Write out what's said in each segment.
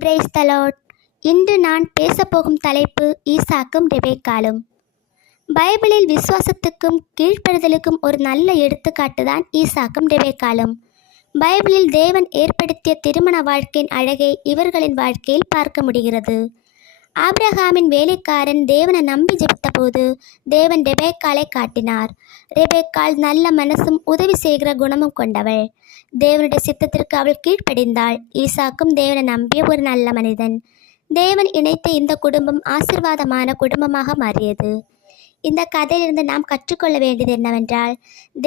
Praise the Lord. இன்று நான் பேசப்போகும் தலைப்பு ஈசாக்கும் ரெபேக்காலும். பைபிளில் விசுவாசத்துக்கும் கீழ்ப்படுதலுக்கும் ஒரு நல்ல எடுத்துக்காட்டு தான் ஈசாக்கும் ரெபேக்காலும். பைபிளில் தேவன் ஏற்படுத்திய திருமண வாழ்க்கையின் அழகை இவர்களின் வாழ்க்கையில் பார்க்க முடிகிறது. ஆபிரகாமின் வேலைக்காரன் தேவனை நம்பி ஜெபித்தபோது தேவன் ரெபேக்காலை காட்டினார். ரெபேக்காள் நல்ல மனசும் உதவி செய்கிற குணமும் கொண்டவள். தேவனுடைய சித்தத்திற்கு அவள் கீழ்ப்படிந்தாள். ஈசாக்கும் தேவனை நம்பிய ஒரு நல்ல மனிதன். தேவன் இணைத்த இந்த குடும்பம் ஆசீர்வாதமான குடும்பமாக மாறியது. இந்த கதையிலிருந்து நாம் கற்றுக்கொள்ள வேண்டியது என்னவென்றால்,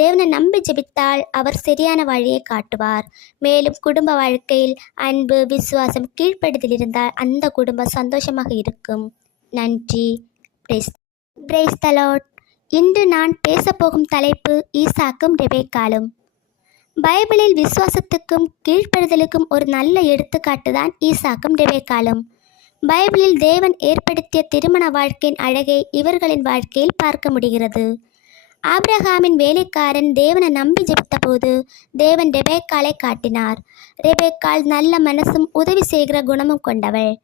தேவனை நம்பி ஜெபித்தால் அவர் சரியான வழியை காட்டுவார். மேலும் குடும்ப வாழ்க்கையில் அன்பு, விசுவாசம், கீழ்ப்படுதல் இருந்தால் அந்த குடும்பம் சந்தோஷமாக இருக்கும். நன்றி. Praise the Lord. இன்று நான் பேசப்போகும் தலைப்பு ஈசாக்கும் ரெபேக்காலும். பைபிளில் விசுவாசத்துக்கும் கீழ்ப்படுதலுக்கும் ஒரு நல்ல எடுத்துக்காட்டு தான் ஈசாக்கும் ரெபேக்காலும். பைபிளில் தேவன் ஏற்படுத்திய திருமண வாழ்க்கையின் அழகை இவர்களின் வாழ்க்கையில் பார்க்க முடிகிறது. ஆபிரகாமின் வேலைக்காரன் தேவனை நம்பி ஜெபித்தபோது தேவன் ரெபேக்காலை காட்டினார். ரெபேக்காள் நல்ல மனசும் உதவி செய்கிற குணமும் கொண்டவள்.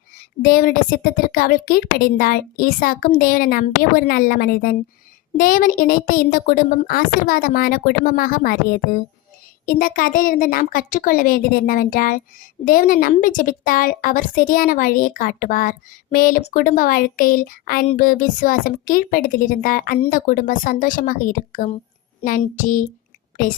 தேவனுடைய சித்தத்திற்கு அவள் கீழ்ப்படிந்தாள். ஈசாக்கும் தேவனை நம்பிய ஒரு நல்ல மனிதன். தேவன் இணைத்த இந்த குடும்பம் ஆசீர்வாதமான குடும்பமாக மாறியது. இந்த கதையிலிருந்து நாம் கற்றுக்கொள்ள வேண்டியது என்னவென்றால், தேவனை நம்பி ஜெபித்தால் அவர் சரியான வழியை காட்டுவார். மேலும் குடும்ப வாழ்க்கையில் அன்பு, விசுவாசம், கீழ்ப்படுதல் இருந்தால் அந்த குடும்பம் சந்தோஷமாக இருக்கும். நன்றி. பிரைஸ்